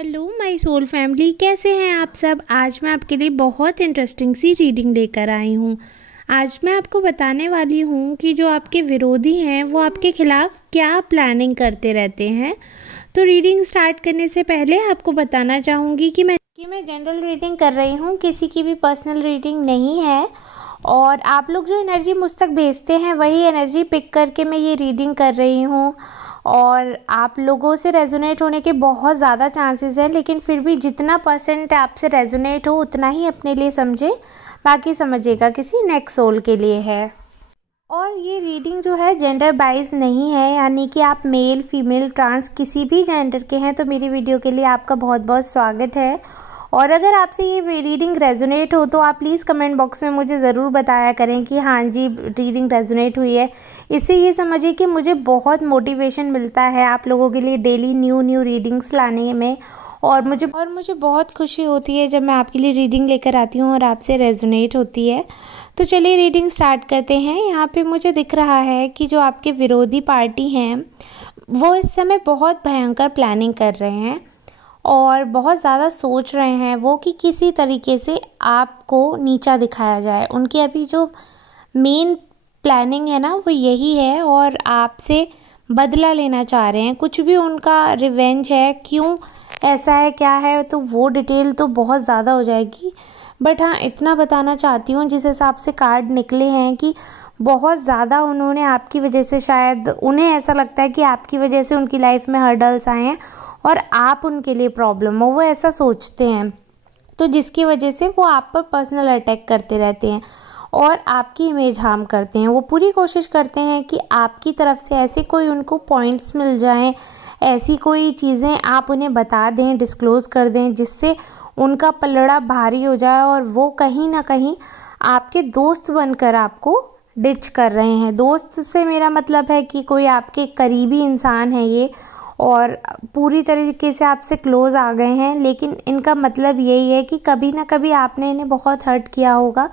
Hello my soul family, कैसे हैं आप सब। आज मैं आपके लिए बहुत इंटरेस्टिंग सी रीडिंग लेकर आई हूँ। आज मैं आपको बताने वाली हूँ कि जो आपके विरोधी हैं वो आपके खिलाफ क्या प्लानिंग करते रहते हैं। तो रीडिंग स्टार्ट करने से पहले आपको बताना चाहूँगी कि मैं जनरल रीडिंग कर रही हूँ, किसी की भी पर्सनल रीडिंग नहीं है। और आप लोग जो एनर्जी मुझ तक भेजते हैं वही एनर्जी पिक करके मैं ये रीडिंग कर रही हूँ। और आप लोगों से रेजोनेट होने के बहुत ज़्यादा चांसेस हैं, लेकिन फिर भी जितना परसेंट आपसे रेजोनेट हो उतना ही अपने लिए समझे, बाकी समझिएगा किसी नेक्स्ट सोल के लिए है। और ये रीडिंग जो है जेंडर बाइज नहीं है, यानी कि आप मेल फीमेल ट्रांस किसी भी जेंडर के हैं तो मेरी वीडियो के लिए आपका बहुत बहुत स्वागत है। और अगर आपसे ये रीडिंग रेजोनेट हो तो आप प्लीज़ कमेंट बॉक्स में मुझे ज़रूर बताया करें कि हाँ जी रीडिंग रेजोनेट हुई है। इससे ये समझिए कि मुझे बहुत मोटिवेशन मिलता है आप लोगों के लिए डेली न्यू रीडिंग्स लाने में। और मुझे बहुत खुशी होती है जब मैं आपके लिए रीडिंग लेकर आती हूँ और आपसे रेजोनेट होती है। तो चलिए रीडिंग स्टार्ट करते हैं। यहाँ पे मुझे दिख रहा है कि जो आपके विरोधी पार्टी हैं वो इस समय बहुत भयंकर प्लानिंग कर रहे हैं और बहुत ज़्यादा सोच रहे हैं वो कि किसी तरीके से आपको नीचा दिखाया जाए। उनकी अभी जो मेन प्लानिंग है ना वो यही है, और आपसे बदला लेना चाह रहे हैं। कुछ भी उनका रिवेंज है, क्यों ऐसा है क्या है तो वो डिटेल तो बहुत ज़्यादा हो जाएगी। बट हाँ, इतना बताना चाहती हूँ जिस हिसाब से कार्ड निकले हैं कि बहुत ज़्यादा उन्होंने आपकी वजह से, शायद उन्हें ऐसा लगता है कि आपकी वजह से उनकी लाइफ में हर्डल्स आए हैं और आप उनके लिए प्रॉब्लम हो, वो ऐसा सोचते हैं। तो जिसकी वजह से वो आप पर पर्सनल अटैक करते रहते हैं और आपकी इमेज हार्म करते हैं। वो पूरी कोशिश करते हैं कि आपकी तरफ से ऐसे कोई उनको पॉइंट्स मिल जाएं, ऐसी कोई चीज़ें आप उन्हें बता दें, डिस्क्लोज़ कर दें, जिससे उनका पलड़ा भारी हो जाए और वो कहीं ना कहीं आपके दोस्त बनकर आपको डिच कर रहे हैं। दोस्त से मेरा मतलब है कि कोई आपके करीबी इंसान है ये, और पूरी तरीके से आपसे क्लोज आ गए हैं, लेकिन इनका मतलब यही है कि कभी ना कभी आपने इन्हें बहुत हर्ट किया होगा।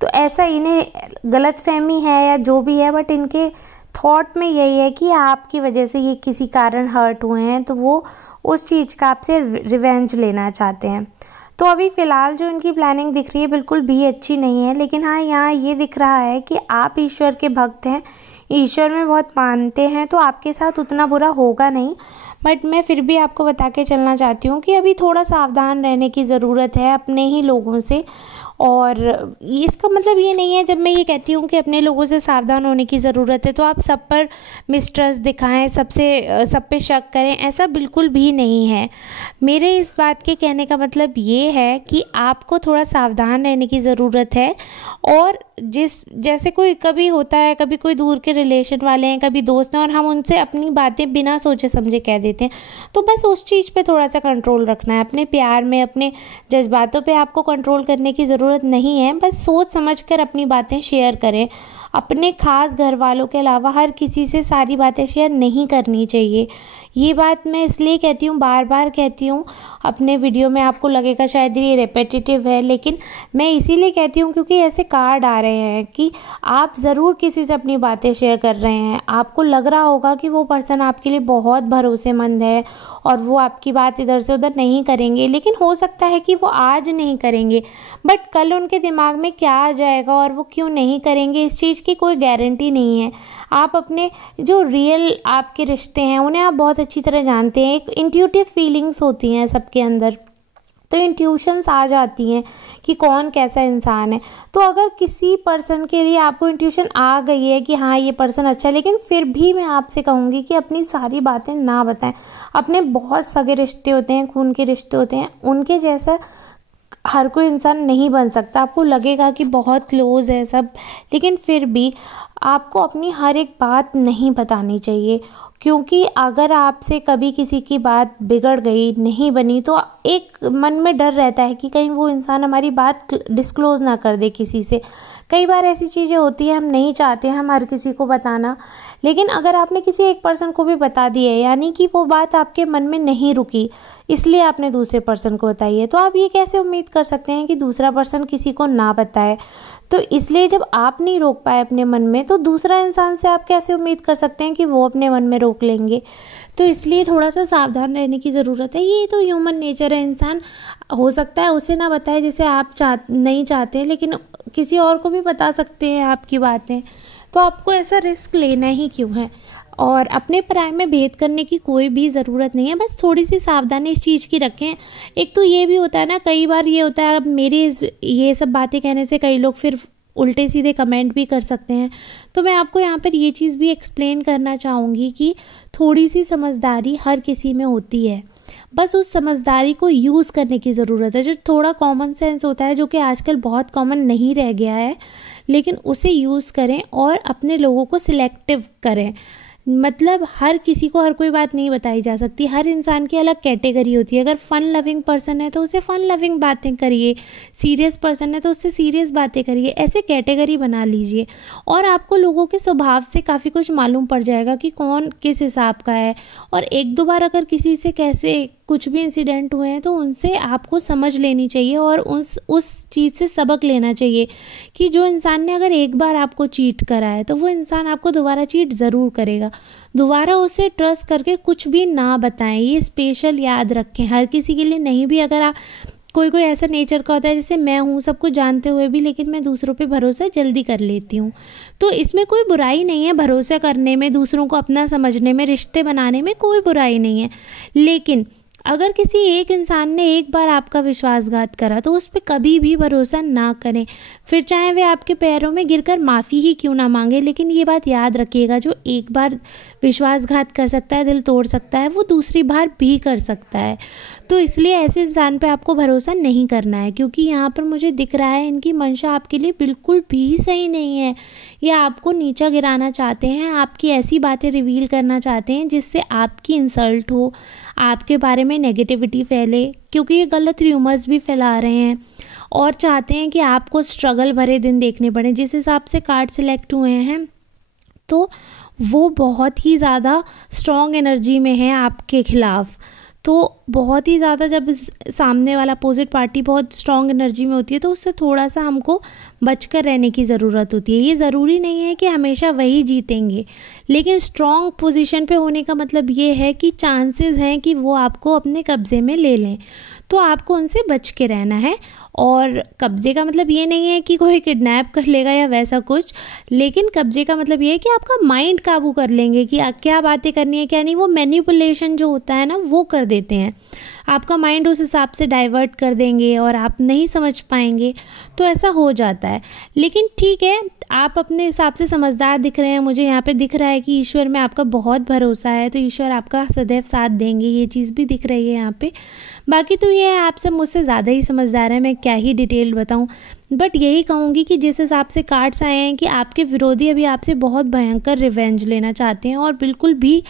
तो ऐसा इन्हें गलतफहमी है या जो भी है, बट इनके थॉट में यही है कि आपकी वजह से ये किसी कारण हर्ट हुए हैं, तो वो उस चीज़ का आपसे रिवेंज लेना चाहते हैं। तो अभी फ़िलहाल जो इनकी प्लानिंग दिख रही है बिल्कुल भी अच्छी नहीं है, लेकिन हाँ यहाँ ये दिख रहा है कि आप ईश्वर के भक्त हैं, ईश्वर में बहुत मानते हैं, तो आपके साथ उतना बुरा होगा नहीं। बट मैं फिर भी आपको बता के चलना चाहती हूँ कि अभी थोड़ा सावधान रहने की ज़रूरत है अपने ही लोगों से। और इसका मतलब ये नहीं है जब मैं ये कहती हूँ कि अपने लोगों से सावधान होने की ज़रूरत है तो आप सब पर मिसट्रस्ट दिखाएं, सब पे शक करें, ऐसा बिल्कुल भी नहीं है। मेरे इस बात के कहने का मतलब ये है कि आपको थोड़ा सावधान रहने की ज़रूरत है। और जैसे कोई कभी होता है, कभी कोई दूर के रिलेशन वाले हैं, कभी दोस्त हैं, और हम उनसे अपनी बातें बिना सोचे समझे कह देते हैं, तो बस उस चीज़ पे थोड़ा सा कंट्रोल रखना है। अपने प्यार में, अपने जज्बातों पे आपको कंट्रोल करने की ज़रूरत नहीं है। बस सोच समझ कर अपनी बातें शेयर करें। अपने खास घर वालों के अलावा हर किसी से सारी बातें शेयर नहीं करनी चाहिए। ये बात मैं इसलिए कहती हूँ, बार बार कहती हूँ अपने वीडियो में, आपको लगेगा शायद ये रेपेटिटिव है, लेकिन मैं इसीलिए कहती हूँ क्योंकि ऐसे कार्ड आ रहे हैं कि आप ज़रूर किसी से अपनी बातें शेयर कर रहे हैं। आपको लग रहा होगा कि वो पर्सन आपके लिए बहुत भरोसेमंद है और वो आपकी बात इधर से उधर नहीं करेंगे, लेकिन हो सकता है कि वो आज नहीं करेंगे, बट कल उनके दिमाग में क्या आ जाएगा और वो क्यों नहीं करेंगे, इस चीज़ की कोई गारंटी नहीं है। आप अपने जो रियल आपके रिश्ते हैं उन्हें आप बहुत अच्छी तरह जानते हैं। एक इंट्यूटिव फीलिंग्स होती हैं सबके अंदर, तो इंट्यूशंस आ जाती हैं कि कौन कैसा इंसान है। तो अगर किसी पर्सन के लिए आपको इंट्यूशन आ गई है कि हाँ ये पर्सन अच्छा है, लेकिन फिर भी मैं आपसे कहूँगी कि अपनी सारी बातें ना बताएं। अपने बहुत सगे रिश्ते होते हैं, खून के रिश्ते होते हैं, उनके जैसा हर कोई इंसान नहीं बन सकता। आपको लगेगा कि बहुत क्लोज है सब, लेकिन फिर भी आपको अपनी हर एक बात नहीं बतानी चाहिए, क्योंकि अगर आपसे कभी किसी की बात बिगड़ गई, नहीं बनी, तो एक मन में डर रहता है कि कहीं वो इंसान हमारी बात डिस्क्लोज ना कर दे किसी से। कई बार ऐसी चीज़ें होती हैं, हम नहीं चाहते हैं हम हर किसी को बताना, लेकिन अगर आपने किसी एक पर्सन को भी बता दी है, यानी कि वो बात आपके मन में नहीं रुकी, इसलिए आपने दूसरे पर्सन को बताई है, तो आप ये कैसे उम्मीद कर सकते हैं कि दूसरा पर्सन किसी को ना बताए। तो इसलिए जब आप नहीं रोक पाए अपने मन में, तो दूसरा इंसान से आप कैसे उम्मीद कर सकते हैं कि वो अपने मन में रोक लेंगे। तो इसलिए थोड़ा सा सावधान रहने की ज़रूरत है। ये तो ह्यूमन नेचर है, इंसान हो सकता है उसे ना बताए जैसे आप नहीं चाहते हैं, लेकिन किसी और को भी बता सकते हैं आपकी बातें। तो आपको ऐसा रिस्क लेना ही क्यों है। और अपने पराये में भेद करने की कोई भी ज़रूरत नहीं है, बस थोड़ी सी सावधानी इस चीज़ की रखें। एक तो ये भी होता है ना, कई बार ये होता है, अब मेरी ये सब बातें कहने से कई लोग फिर उल्टे सीधे कमेंट भी कर सकते हैं। तो मैं आपको यहाँ पर ये चीज़ भी एक्सप्लेन करना चाहूँगी कि थोड़ी सी समझदारी हर किसी में होती है, बस उस समझदारी को यूज़ करने की ज़रूरत है। जो थोड़ा कॉमन सेंस होता है, जो कि आजकल बहुत कॉमन नहीं रह गया है, लेकिन उसे यूज़ करें और अपने लोगों को सिलेक्टिव करें। मतलब हर किसी को हर कोई बात नहीं बताई जा सकती, हर इंसान की अलग कैटेगरी होती है। अगर फ़न लविंग पर्सन है तो उसे फ़न लविंग बातें करिए, सीरियस पर्सन है तो उससे सीरियस बातें करिए, ऐसे कैटेगरी बना लीजिए। और आपको लोगों के स्वभाव से काफ़ी कुछ मालूम पड़ जाएगा कि कौन किस हिसाब का है। और एक दो बार अगर किसी से कैसे कुछ भी इंसिडेंट हुए हैं तो उनसे आपको समझ लेनी चाहिए और उस चीज़ से सबक लेना चाहिए कि जो इंसान ने अगर एक बार आपको चीट करा है तो वो इंसान आपको दोबारा चीट ज़रूर करेगा। दोबारा उसे ट्रस्ट करके कुछ भी ना बताएं, ये स्पेशल याद रखें। हर किसी के लिए नहीं भी, अगर आप कोई ऐसा नेचर का होता है, जैसे मैं हूँ, सब कुछ जानते हुए भी लेकिन मैं दूसरों पे भरोसा जल्दी कर लेती हूँ। तो इसमें कोई बुराई नहीं है, भरोसा करने में, दूसरों को अपना समझने में, रिश्ते बनाने में कोई बुराई नहीं है। लेकिन अगर किसी एक इंसान ने एक बार आपका विश्वासघात करा तो उस पर कभी भी भरोसा ना करें, फिर चाहे वे आपके पैरों में गिरकर माफ़ी ही क्यों ना मांगे। लेकिन ये बात याद रखिएगा, जो एक बार विश्वासघात कर सकता है, दिल तोड़ सकता है, वो दूसरी बार भी कर सकता है। तो इसलिए ऐसे इंसान पे आपको भरोसा नहीं करना है, क्योंकि यहाँ पर मुझे दिख रहा है इनकी मंशा आपके लिए बिल्कुल भी सही नहीं है। ये आपको नीचा गिराना चाहते हैं, आपकी ऐसी बातें रिवील करना चाहते हैं जिससे आपकी इंसल्ट हो, आपके बारे में नेगेटिविटी फैले, क्योंकि ये गलत र्यूमर्स भी फैला रहे हैं और चाहते हैं कि आपको स्ट्रगल भरे दिन देखने पड़े। जिस हिसाब से कार्ड सिलेक्ट हुए हैं तो वो बहुत ही ज़्यादा स्ट्रॉन्ग एनर्जी में है आपके खिलाफ। तो बहुत ही ज़्यादा जब सामने वाला अपोजिट पार्टी बहुत स्ट्रॉन्ग एनर्जी में होती है तो उससे थोड़ा सा हमको बचकर रहने की ज़रूरत होती है। ये ज़रूरी नहीं है कि हमेशा वही जीतेंगे, लेकिन स्ट्रॉन्ग पोजीशन पे होने का मतलब ये है कि चांसेस हैं कि वो आपको अपने कब्ज़े में ले लें, तो आपको उनसे बच के रहना है। और कब्ज़े का मतलब ये नहीं है कि कोई किडनैप कर लेगा या वैसा कुछ, लेकिन कब्ज़े का मतलब ये है कि आपका माइंड काबू कर लेंगे कि क्या बातें करनी है क्या नहीं। वो मैनिपुलेशन जो होता है ना, वो कर देते हैं, आपका माइंड उस हिसाब से डाइवर्ट कर देंगे और आप नहीं समझ पाएंगे, तो ऐसा हो जाता है। लेकिन ठीक है, आप अपने हिसाब से समझदार दिख रहे हैं, मुझे यहाँ पे दिख रहा है कि ईश्वर में आपका बहुत भरोसा है, तो ईश्वर आपका सदैव साथ देंगे, ये चीज़ भी दिख रही है यहाँ पे। बाकी तो ये है, आप सब मुझसे ज़्यादा ही समझदार हैं, मैं क्या ही डिटेल बताऊँ। बट यही कहूँगी कि जिस हिसाब से कार्ड्स आए हैं कि आपके विरोधी अभी आपसे बहुत भयंकर रिवेंज लेना चाहते हैं और बिल्कुल भी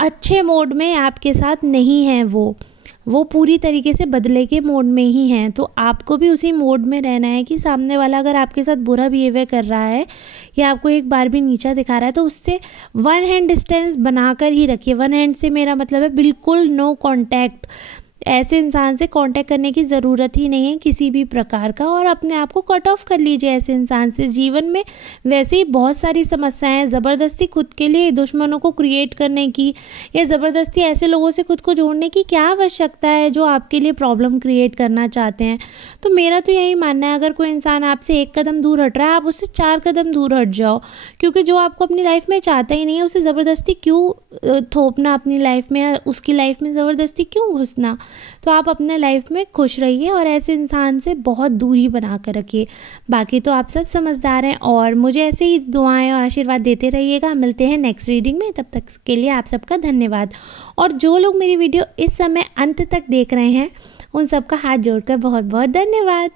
अच्छे मोड में आपके साथ नहीं हैं, वो पूरी तरीके से बदले के मोड में ही हैं। तो आपको भी उसी मोड में रहना है कि सामने वाला अगर आपके साथ बुरा बिहेवियर कर रहा है या आपको एक बार भी नीचा दिखा रहा है तो उससे वन हैंड डिस्टेंस बनाकर ही रखिए। वन हैंड से मेरा मतलब है बिल्कुल नो कॉन्टैक्ट। ऐसे इंसान से कांटेक्ट करने की ज़रूरत ही नहीं है किसी भी प्रकार का, और अपने आप को कट ऑफ कर लीजिए ऐसे इंसान से। जीवन में वैसे ही बहुत सारी समस्याएं हैं, ज़बरदस्ती खुद के लिए दुश्मनों को क्रिएट करने की या ज़बरदस्ती ऐसे लोगों से खुद को जोड़ने की क्या आवश्यकता है जो आपके लिए प्रॉब्लम क्रिएट करना चाहते हैं। तो मेरा तो यही मानना है, अगर कोई इंसान आपसे एक कदम दूर हट रहा है, आप उससे 4 कदम दूर हट जाओ, क्योंकि जो आपको अपनी लाइफ में चाहता ही नहीं है उसे ज़बरदस्ती क्यों थोपना अपनी लाइफ में, या उसकी लाइफ में ज़बरदस्ती क्यों घुसना। तो आप अपने लाइफ में खुश रहिए और ऐसे इंसान से बहुत दूरी बना कर रखिए। बाकी तो आप सब समझदार हैं और मुझे ऐसे ही दुआएं और आशीर्वाद देते रहिएगा। मिलते हैं नेक्स्ट रीडिंग में, तब तक के लिए आप सबका धन्यवाद। और जो लोग मेरी वीडियो इस समय अंत तक देख रहे हैं उन सबका हाथ जोड़कर बहुत बहुत धन्यवाद।